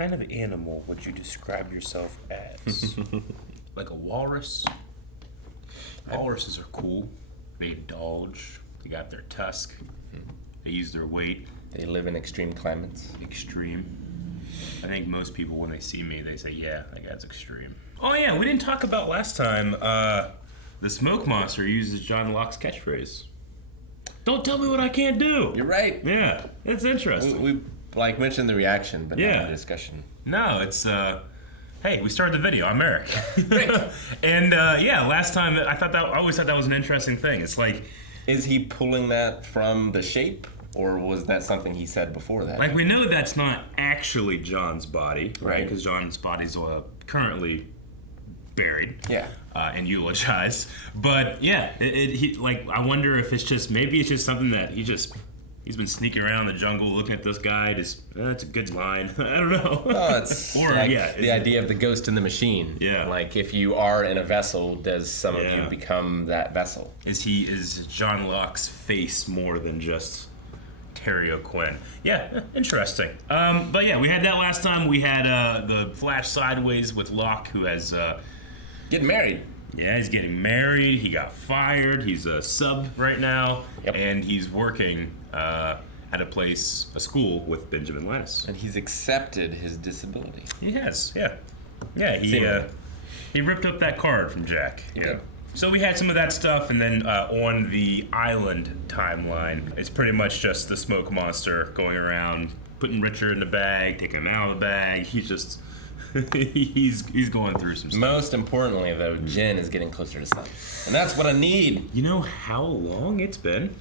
kind of animal would you describe yourself as? Like a walrus. Walruses are cool. They indulge. They got their tusk. They use their weight. They live in extreme climates. Extreme. I think most people, when they see me, they say, yeah, that guy's extreme. Oh, yeah, we didn't talk about last time. The smoke monster uses John Locke's catchphrase. Don't tell me what I can't do. You're right. Yeah, it's interesting. We like mentioned the reaction, but not the discussion. No, it's, hey, we started the video. I'm Eric. And, last time, I always thought that was an interesting thing. It's like... Is he pulling that from the shape? Or was that something he said before that? Like, we know that's not actually John's body, Right. Because John's body's currently buried. Yeah. And eulogized. But, yeah, I wonder if maybe it's just something that he's been sneaking around the jungle looking at this guy, it's a good line. I don't know. Oh, it's the idea of the ghost in the machine. Yeah. Like, if you are in a vessel, does some of you become that vessel? Is John Locke's face more than just Terry O'Quinn? Yeah, interesting. But yeah, we had that last time. We had the Flash Sideways with Locke, who has... Getting married. Yeah, he's getting married. He got fired. He's a sub right now. Yep. And he's working at a school with Benjamin Linus. And he's accepted his disability. He has, yeah. Yeah, he ripped up that card from Jack. He Yeah. did. So we had some of that stuff, and then on the island timeline, it's pretty much just the smoke monster going around, putting Richard in the bag, taking him out of the bag. He's just... he's going through some stuff. Most importantly, though, Jen is getting closer to sun. And that's what I need. You know how long it's been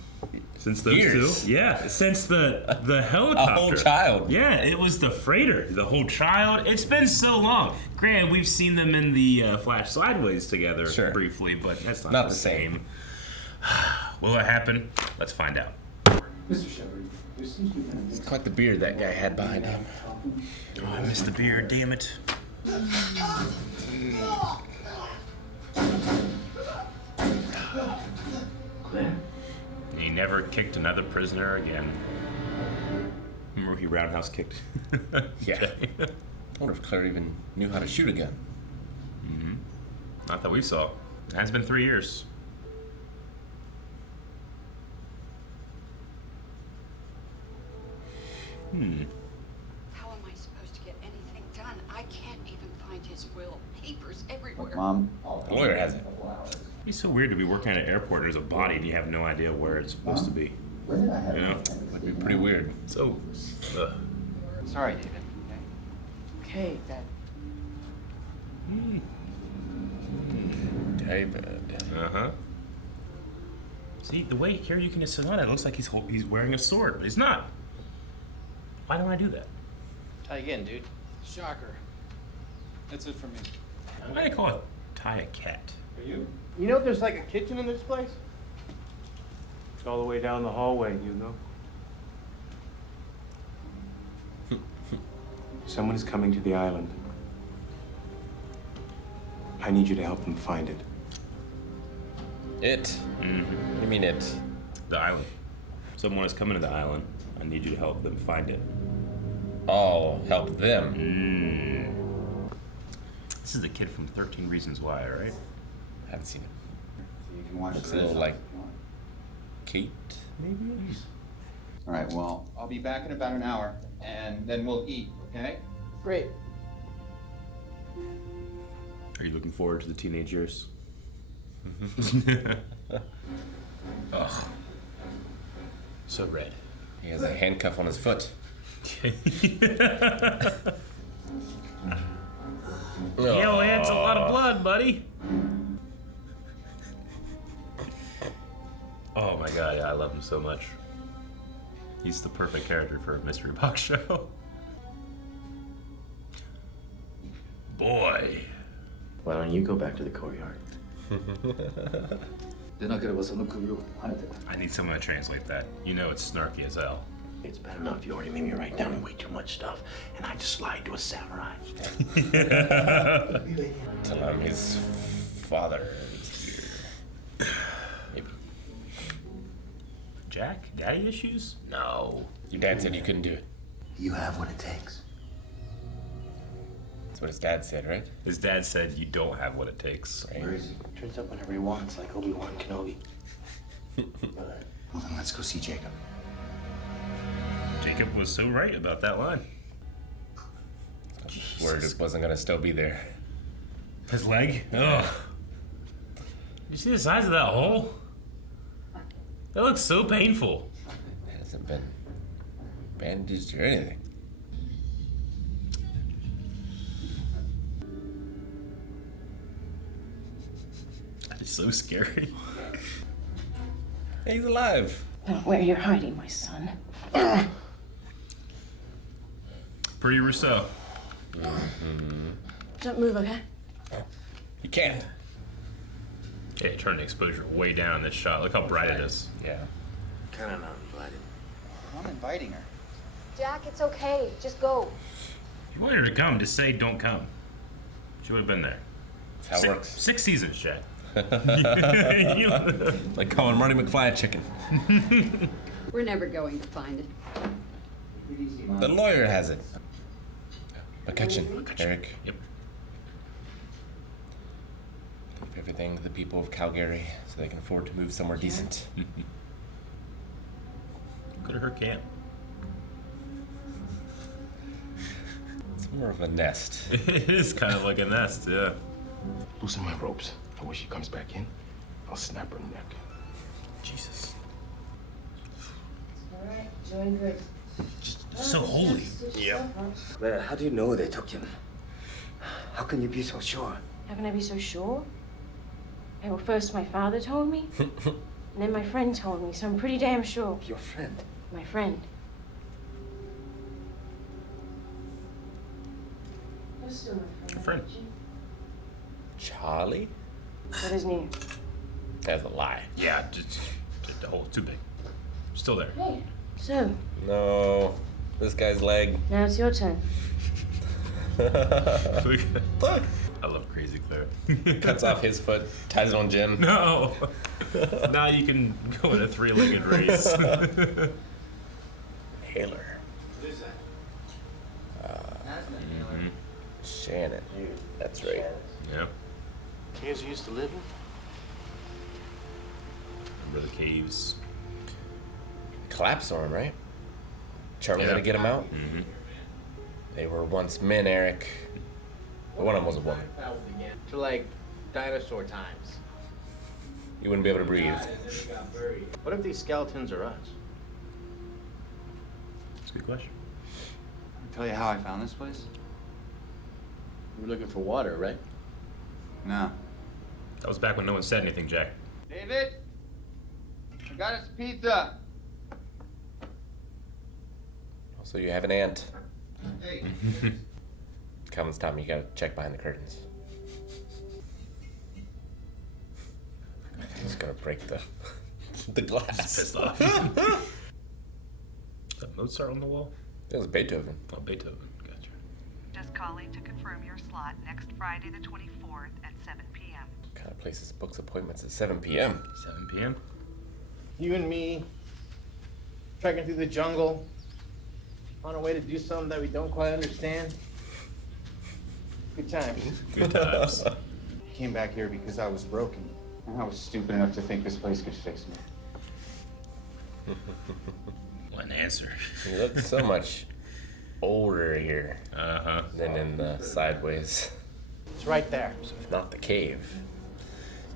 since those Years. two? Yeah, since the helicopter. A whole child. Yeah, it was the freighter, the whole child. It's been so long. Granted, we've seen them in the Flash Sideways together briefly, but that's not the same. Will it happen? Let's find out. Mr. Shepard, there seems to have been It's quite the beard that guy had behind him. Oh, I missed the beard, damn it. He never kicked another prisoner again. Remember he roundhouse kicked? Yeah. I wonder if Claire even knew how to shoot a gun. Mm-hmm. Not that we saw. It has been 3 years. How am I supposed to get anything done? I can't even find his will. Papers everywhere. Mom. The lawyer has it. It's so weird to be working at an airport and there's a body and you have no idea where it's supposed to be. You know? Would be pretty weird. So, Sorry, David. Okay, then. David. uh-huh. See, the way here you can just sit on it, it looks like he's wearing a sword, but he's not. Why don't I do that? Try again, dude. Shocker. That's it for me. Why do they call it tie a cat? For you? You know there's like a kitchen in this place? It's all the way down the hallway, you know. Someone is coming to the island. I need you to help them find it. It? Mm-hmm. What do you mean it? The island. Someone is coming to the island. I need you to help them find it. I'll help them. This is the kid from 13 Reasons Why, right? I haven't seen it. So you can watch Looks a this little like if you want. Kate, maybe? All right, well, I'll be back in about an hour, and then we'll eat, okay? Great. Are you looking forward to the teenage years? Ugh. So red. He has a handcuff on his foot. Yo, that's a lot of blood, buddy. Oh my god, yeah, I love him so much. He's the perfect character for a mystery box show. Boy. Why don't you go back to the courtyard? I need someone to translate that. You know it's snarky as hell. It's bad enough you already made me write down way too much stuff, and I just lied to a samurai. Tell him his father is here. Maybe. Jack? Daddy issues? No. Your dad said you couldn't do it. You have what it takes. That's what his dad said, right? His dad said you don't have what it takes. Right. Where is he? Turns up whenever he wants, like Obi-Wan Kenobi. Well, then let's go see Jacob. Jacob was so right about that line. Word it wasn't gonna still be there. His leg? Ugh. You see the size of that hole? That looks so painful. It hasn't been bandaged or anything. It's so scary. Hey, he's alive. Not where you're hiding, my son. Pretty Rousseau. Don't move, okay? You can't. Yeah, turn the exposure way down in this shot. Look how bright it is. Yeah. Kinda not invited. I'm inviting her. Jack, it's okay. Just go. If you wanted her to come, just say don't come. She would have been there. That's how it works. 6 seasons, Jack. Like calling Marty McFly a chicken. We're never going to find it. The lawyer has it. McCutcheon, Eric. Yep. Leave everything to the people of Calgary so they can afford to move somewhere decent. Go to her camp. It's more of a nest. It is kind of like a nest, yeah. Loosen my ropes. And when she comes back in, I'll snap her neck. Jesus. All right, doing good. So holy. Claire, how do you know they took him? How can you be so sure? How can I be so sure? Okay, well, first my father told me, and then my friend told me, so I'm pretty damn sure. Your friend? My friend. You're still my Friend. Charlie? What is new? That's a lie. Yeah, just the hole too big. Still there. Hey. So, No. This guy's leg. now it's your turn. I love Crazy Claire. Cuts off his foot, ties it on Jen. No. Now you can go in a 3-legged race. Taylor. Shannon. That's right. Yep. Caves you used to live in? Remember the caves? Collapse on him, right? Charlie Yeah. had to get him out. Mm-hmm. They were once men, Eric. But one of them was a woman. To like dinosaur times. You wouldn't be able to breathe. What if these skeletons are us? That's a good question. Tell you how I found this place? You were looking for water, right? No. That was back when no one said anything, Jack. David, I got us pizza. So you have an aunt. Hey. Comes time you gotta check behind the curtains. He's gonna break the glass. Pissed off. Is that Mozart on the wall? It was Beethoven. Oh, Beethoven. Gotcha. Just calling to confirm your slot next Friday, the 24th at 7 p.m. Kind of places books appointments at 7 p.m. 7 p.m. You and me, trekking through the jungle, on our way to do something that we don't quite understand. Good times. Good times. Came back here because I was broken. And I was stupid enough to think this place could fix me. What an answer. You look so much older here Uh-huh. than in the sideways. It's right there. If not the cave.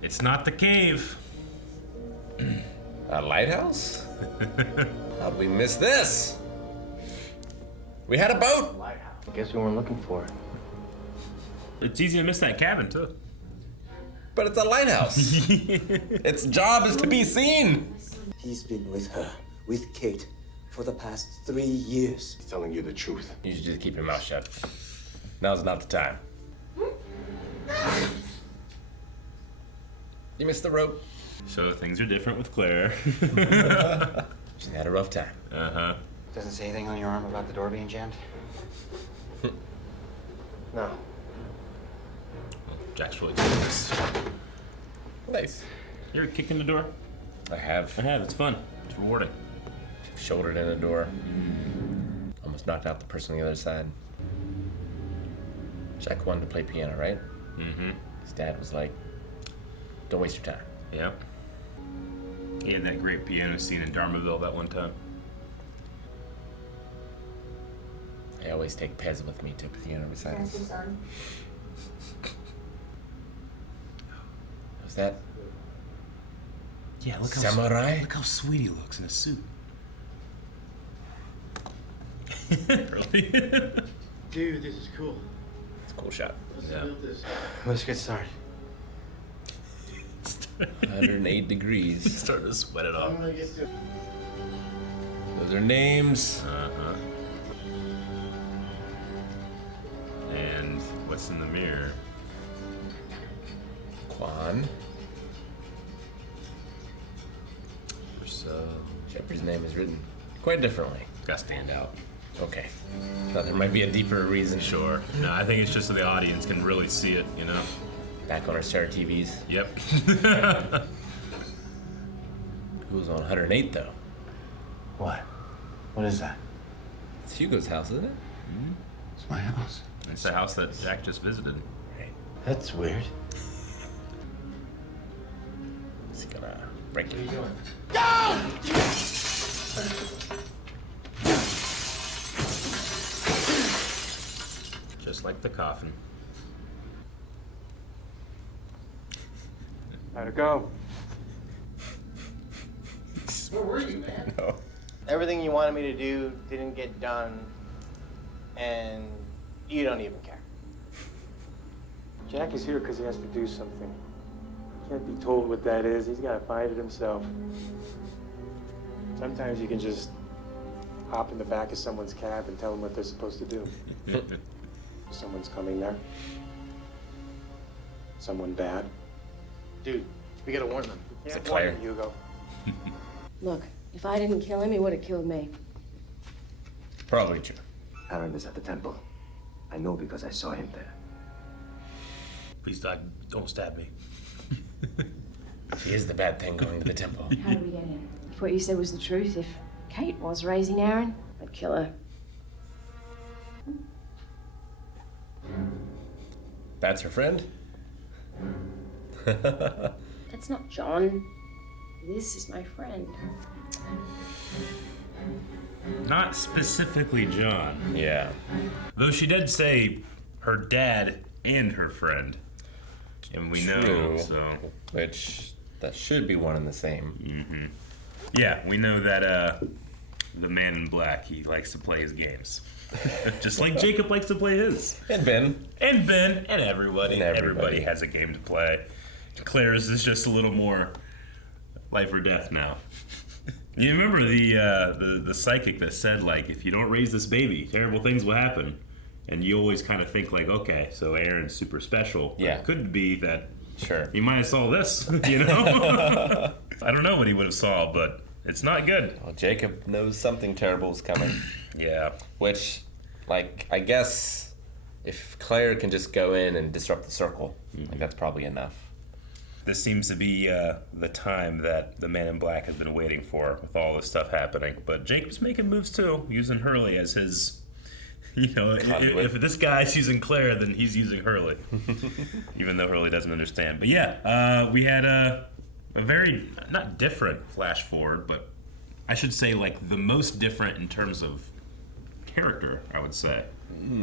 It's not the cave. A lighthouse? How'd we miss this? We had a boat! I guess we weren't looking for it. It's easy to miss that cabin, too. But it's a lighthouse. Its job is to be seen. He's been with her, with Kate, for the past 3 years. He's telling you the truth. You should just keep your mouth shut. Now's not the time. You missed the rope. So things are different with Claire. She had a rough time. Uh-huh. Doesn't say anything on your arm about the door being jammed? No. Jack's really good at this. Nice. You ever kicked in the door? I have. I have. It's fun. It's rewarding. Shouldered in a door. Almost knocked out the person on the other side. Jack wanted to play piano, right? Mm-hmm. His dad was like, don't waste your time. Yep. He had that great piano scene in Dharmaville that one time. I always take Pez with me to piano recitals. Was that Yeah, look Samurai? Look how sweet he looks in a suit. Really? Dude, this is cool. It's a cool shot. Yeah. Let's get started. 108 degrees. Starting to sweat it off. Those are names. Uh-huh. And what's in the mirror? Quan. So, Shepard's name is written quite differently. gotta stand out. Okay. Thought there might be a deeper reason. Sure. No, I think it's just so the audience can really see it, you know? Back on our Star TVs. Yep. Who was on 108 though? What? What is that? It's Hugo's house, isn't it? It's my house. It's the house that Jack just visited. Right. That's weird. Is he gonna break it? Just like the coffin. How'd it go? Where were you, man? No. Everything you wanted me to do didn't get done, and you don't even care. Jack is here because he has to do something. He can't be told what that is. He's got to find it himself. Sometimes you can just hop in the back of someone's cab and tell them what they're supposed to do. Someone's coming there. Someone bad. Dude, we gotta warn them. It's a Can't warn Claire. them, Hugo. Look, if I didn't kill him, he would have killed me. Probably true. Aaron is at the temple. I know because I saw him there. Please, Doc, don't stab me. She is the bad thing going to the temple. How do we get in? If what you said was the truth, if Kate was raising Aaron, I'd kill her. That's her friend? That's not John. This is my friend. Not specifically John. Yeah. Though she did say her dad and her friend. And we know, True. so. Which, that should be one and the same. Mm-hmm. Yeah, we know that the man in black, he likes to play his games. Just like Jacob likes to play his. And Ben. And Ben, and everybody. And everybody. Everybody has a game to play. Claire's is just a little more life or death now. You remember the psychic that said, like, if you don't raise this baby, terrible things will happen. And you always kind of think, like, okay, so Aaron's super special. But Yeah. it could be that Sure. he might have saw this, you know? I don't know what he would have saw, but it's not good. Well, Jacob knows something terrible is coming. Yeah. Which, like, I guess if Claire can just go in and disrupt the circle, like, that's probably enough. This seems to be the time that the Man in Black has been waiting for with all this stuff happening. But Jacob's making moves too, using Hurley as his, you know, if this guy's using Claire, then he's using Hurley. Even though Hurley doesn't understand. But yeah, we had a very, not different flash forward, but I should say like the most different in terms of character, I would say,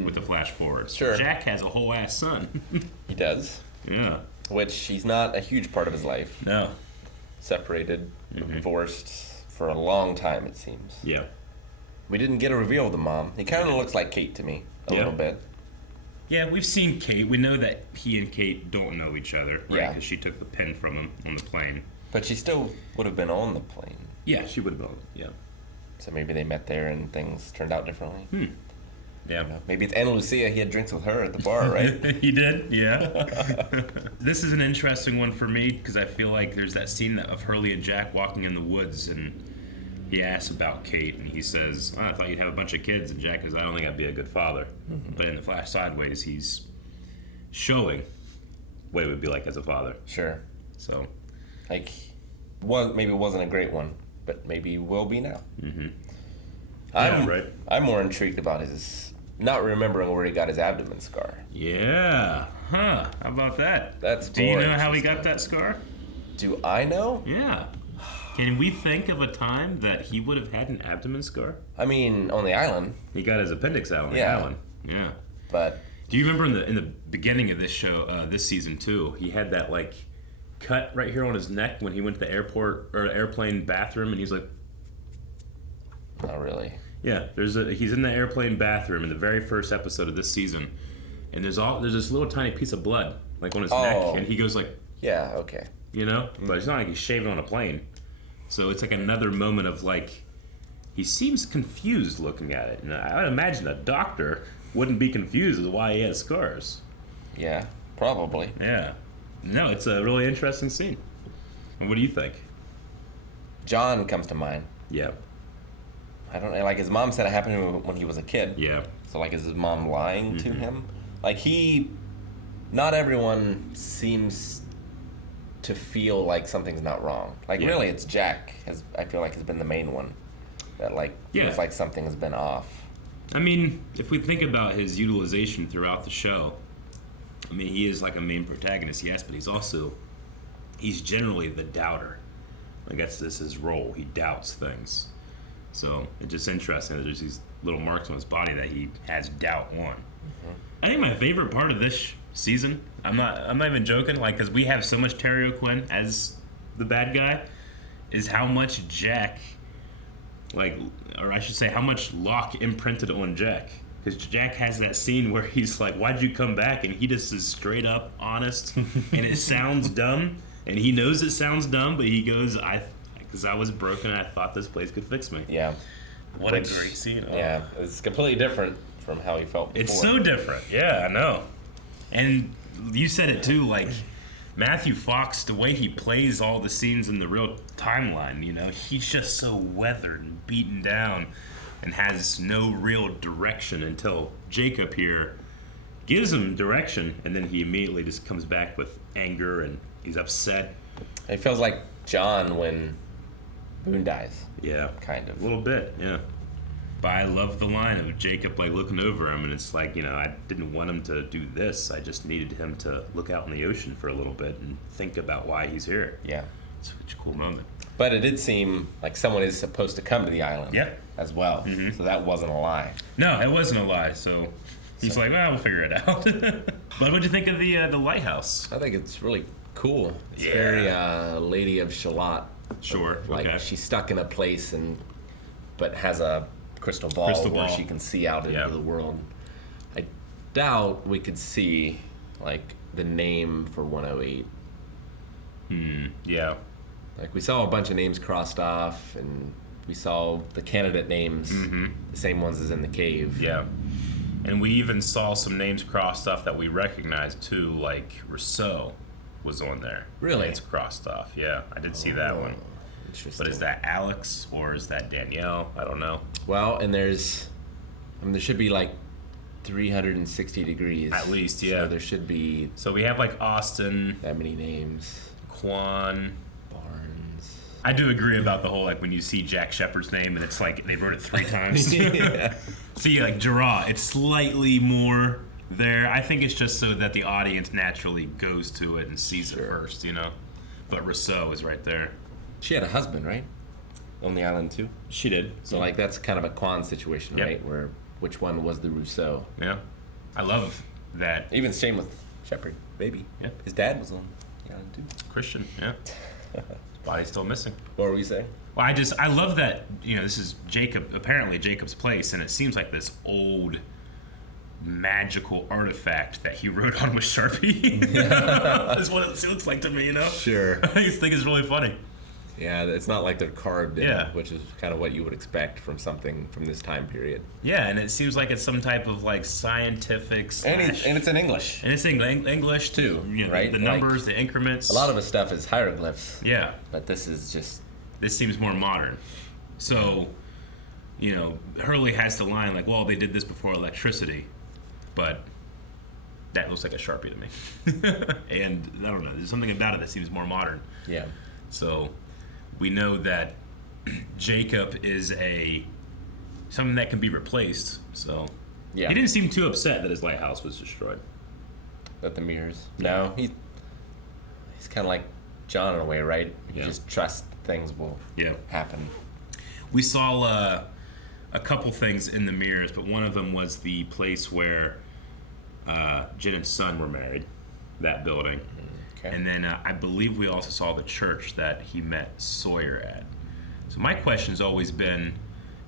with the flash forward. Sure. Jack has a whole ass son. He does. Yeah. Which he's not a huge part of his life. No. Separated, divorced for a long time, it seems. Yeah. We didn't get a reveal of the mom. He kind of looks like Kate to me, a little bit. Yeah, we've seen Kate. We know that he and Kate don't know each other, right? Yeah. Because she took the pin from him on the plane. But she still would have been on the plane. Yeah, she would have been. Yeah. So maybe they met there and things turned out differently. Yeah. Maybe it's Anna Lucia. He had drinks with her at the bar, right? He did, yeah. This is an interesting one for me because I feel like there's that scene of Hurley and Jack walking in the woods and he asks about Kate and he says, I thought you'd have a bunch of kids. And Jack goes, I don't think I'd be a good father. But in the flash sideways, he's showing what it would be like as a father. Sure. So, like, maybe it wasn't a great one, but maybe will be now. mm-hmm. I'm right. I'm more intrigued about his not remembering where he got his abdomen scar. Yeah. Huh. How about that? Do you more know how he interesting. got that scar? Do I know? Yeah. Can we think of a time that he would have had an abdomen scar? I mean, on the island. He got his appendix out on the Yeah. island. Yeah. But Do you remember in the beginning of this show, this season too, he had that like cut right here on his neck when he went to the airport or airplane bathroom, and he's like, not really. yeah, he's in the airplane bathroom in the very first episode of this season, and there's this little tiny piece of blood like on his neck, and he goes like, yeah, okay. you know, but it's not like he's shaving on a plane, so it's like another moment of like, he seems confused looking at it, and I would imagine a doctor wouldn't be confused as to why he has scars. Yeah, probably. Yeah. No, it's a really interesting scene. And what do you think? John comes to mind. Yeah. I don't know, like his mom said it happened to him when he was a kid. Yeah. So like, is his mom lying to him? Like not everyone seems to feel like something's not wrong. Like really, it's Jack I feel like has been the main one that like feels like something has been off. I mean, if we think about his utilization throughout the show, I mean, he is like a main protagonist, yes, but he's generally the doubter. Like that's his role. He doubts things. So it's just interesting that there's these little marks on his body that he has doubt on. I think my favorite part of this season, I'm not even joking, like, because we have so much Terry O'Quinn as the bad guy, is how much Jack, like, or I should say how much Locke imprinted on Jack. Because Jack has that scene where he's like, why'd you come back? And he just is straight up honest. And it sounds dumb. And he knows it sounds dumb, but he goes, because I was broken and I thought this place could fix me. Yeah. What a great scene. Oh. Yeah, it's completely different from how he felt before. It's so different. Yeah, I know. And you said it too, like, Matthew Fox, the way he plays all the scenes in the real timeline, you know, he's just so weathered and beaten down and has no real direction until Jacob here gives him direction, and then he immediately just comes back with anger and he's upset. It feels like John when Boone dies. Yeah. Kind of. A little bit, yeah. But I love the line of Jacob like looking over him, and it's like, you know, I didn't want him to do this. I just needed him to look out in the ocean for a little bit and think about why he's here. Yeah. It's such a cool moment. But it did seem like someone is supposed to come to the island. Yep. As well. Mm-hmm. So that wasn't a lie. No, it wasn't a lie. So he's like, well, we'll figure it out. But what'd you think of the Lighthouse? I think it's really cool. It's very Lady of Shalott. Sure. Like she's stuck in a place but has a crystal ball where she can see out into the world. I doubt we could see like the name for 108. Yeah. Like we saw a bunch of names crossed off, and we saw the candidate names, the same ones as in the cave. Yeah. And we even saw some names crossed off that we recognized too, like Rousseau was on there. Really? It's crossed off. Yeah, I did see that one. Interesting. But is that Alex or is that Danielle? I don't know. Well, and there should be like 360 degrees. At least, yeah. So there should be. So we have like Austin. That many names. Quan. Barnes. I do agree about the whole, like, when you see Jack Shepard's name and it's like they wrote it 3 times. Yeah. See, like Gerard, it's slightly more there. I think it's just so that the audience naturally goes to it and sees it first, you know? But Rousseau is right there. She had a husband, right? On the island too? She did. So like that's kind of a Quan situation, right? Where which one was the Rousseau? Yeah. I love that. Even same with Shepard, baby. Yeah. His dad was on the island too. Christian, yeah. His body's still missing. What were we saying? Well, I love that, you know, this is apparently Jacob's place, and it seems like this old magical artifact that he wrote on with Sharpie. That's what it looks like to me, you know? Sure. I just think it's really funny. Yeah, it's not like they're carved in, Yeah. which is kind of what you would expect from something from this time period. Yeah, and it seems like it's some type of like scientific And it's in English. And it's English too, you know, right? The numbers, the increments. A lot of his stuff is hieroglyphs. Yeah. But this is just... This seems more modern. So, you know, Hurley has the line like, well, they did this before electricity, but that looks like a Sharpie to me. And I don't know, there's something about it that seems more modern. Yeah. So we know that Jacob is something that can be replaced. So Yeah. He didn't seem too upset that his lighthouse was destroyed. That the mirrors. No, he's kind of like John in a way, right? He just trusts things will happen. We saw a couple things in the mirrors, but one of them was the place where Jen and Son were married, that building. Okay. And then I believe we also saw the church that he met Sawyer at. So my question's always been,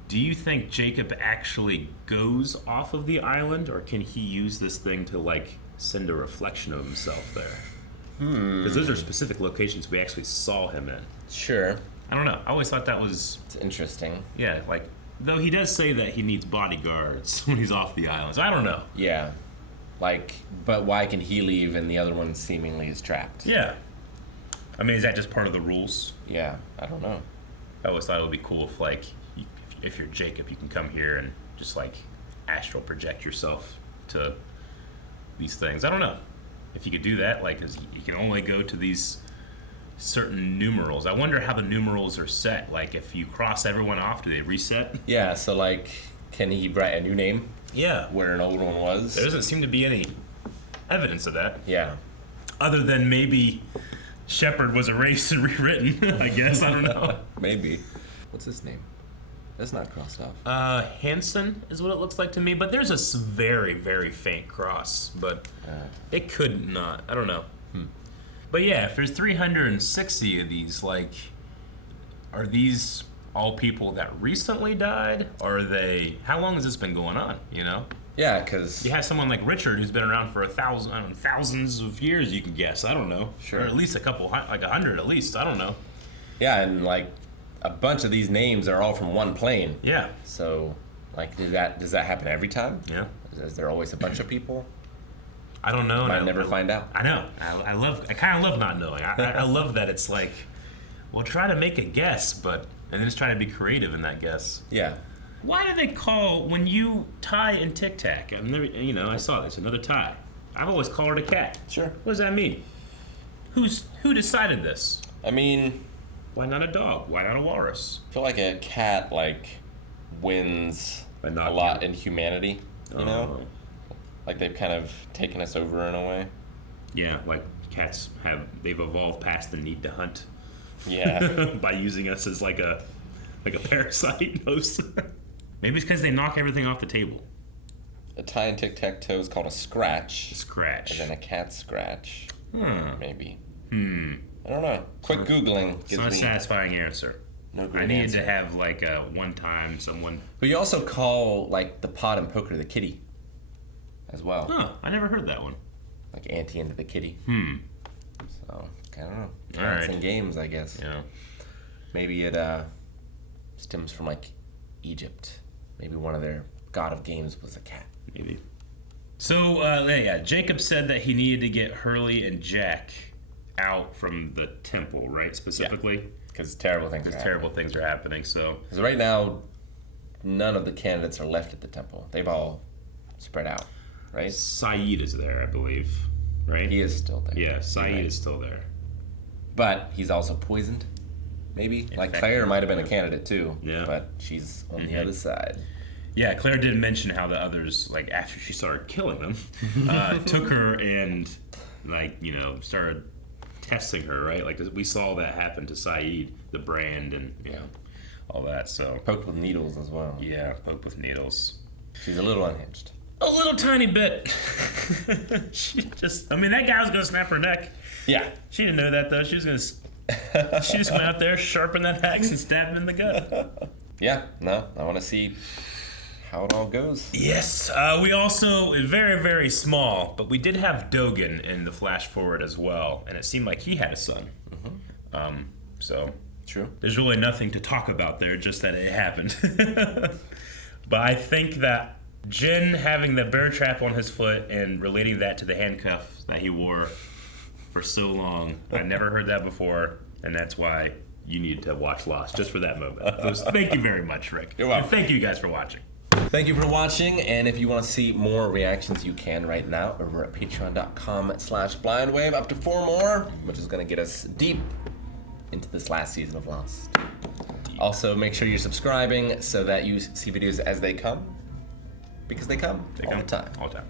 do you think Jacob actually goes off of the island, or can he use this thing to like send a reflection of himself there? Because those are specific locations we actually saw him in. Sure. I don't know. I always thought that was... It's interesting. Yeah, like, though he does say that he needs bodyguards when he's off the island. So I don't know. Yeah. Like, but why can he leave and the other one seemingly is trapped? Yeah. I mean, is that just part of the rules? Yeah, I don't know. I always thought it would be cool if, like, if you're Jacob, you can come here and just, like, astral project yourself to these things. I don't know. If you could do that, like, 'cause you can only go to these certain numerals. I wonder how the numerals are set. Like, if you cross everyone off, do they reset? Yeah, so, like, can he write a new name? Yeah. Where an old one was? There doesn't seem to be any evidence of that. Yeah. Other than maybe Shepard was erased and rewritten, I guess. I don't know. Maybe. What's his name? That's not crossed off. Hanson is what it looks like to me, but there's a very, very faint cross, but it could not. I don't know. But yeah, if there's 360 of these, like, are these all people that recently died? Or are they, how long has this been going on, you know? Yeah, because... You have someone like Richard who's been around for thousands of years, you can guess. I don't know. Sure. Or at least like 100 at least. I don't know. Yeah, and, like, a bunch of these names are all from one plane. Yeah. So, like, does that happen every time? Yeah. Is there always a bunch of people? I don't know. Might never find out. I know. I kind of love not knowing. I love that it's like, we'll try to make a guess, and then just try to be creative in that guess. Yeah. Why do they call, when you tie in Tic Tac, I saw this, another tie. I've always called her a cat. Sure. What does that mean? Who decided this? I mean... Why not a dog? Why not a walrus? I feel like a cat, like, wins a lot in humanity, you know? Like, they've kind of taken us over in a way. Yeah, like cats they've evolved past the need to hunt. Yeah. By using us as like a parasite most. Maybe it's because they knock everything off the table. A tie in tic-tac-toe is called a scratch. A scratch. And then a cat scratch. Maybe. I don't know. Quick Googling. It's not a satisfying answer. No great I needed answer. to have like a one time someone. But you also call, like, the pot and poker the kitty as well. Huh, I never heard that one. Like Auntie into the kitty. So, I don't know. All right. Cats and games, I guess. Yeah. Maybe it stems from, like, Egypt. Maybe one of their god of games was a cat. Maybe. So, Jacob said that he needed to get Hurley and Jack out from the temple, right? Specifically? Because terrible things are happening, so... Because right now, none of the candidates are left at the temple. They've all spread out, right? Saeed is there, I believe, right? He is still there. Yeah, Saeed is still there. But he's also poisoned, maybe? Like Claire might have been a candidate too, yeah. But she's on the other side. Yeah, Claire did mention how the others, like, after she started killing them, took her and, like, started testing her, right? Like, we saw that happen to Saeed, the brand, and, all that, so. Poked with needles as well. Yeah, poked with needles. She's a little unhinged. A little tiny bit. That guy was gonna snap her neck. Yeah. She didn't know that, though. She just went out there, sharpened that axe, and stabbed him in the gut. Yeah, no, I want to see how it all goes. Yes, we also, very, very small, but we did have Dogan in the flash forward as well, and it seemed like he had a son. So true. There's really nothing to talk about there, just that it happened. But I think that Jin having the bear trap on his foot and relating that to the handcuffs that he wore for so long, I never heard that before, and that's why you need to watch Lost, just for that moment. So thank you very much, Rick. You're welcome. And thank you guys for watching. Thank you for watching, and if you want to see more reactions, you can right now over at patreon.com/blindwave, up to 4 more, which is going to get us deep into this last season of Lost. Also, make sure you're subscribing so that you see videos as they come. Because they come all the time. All the time.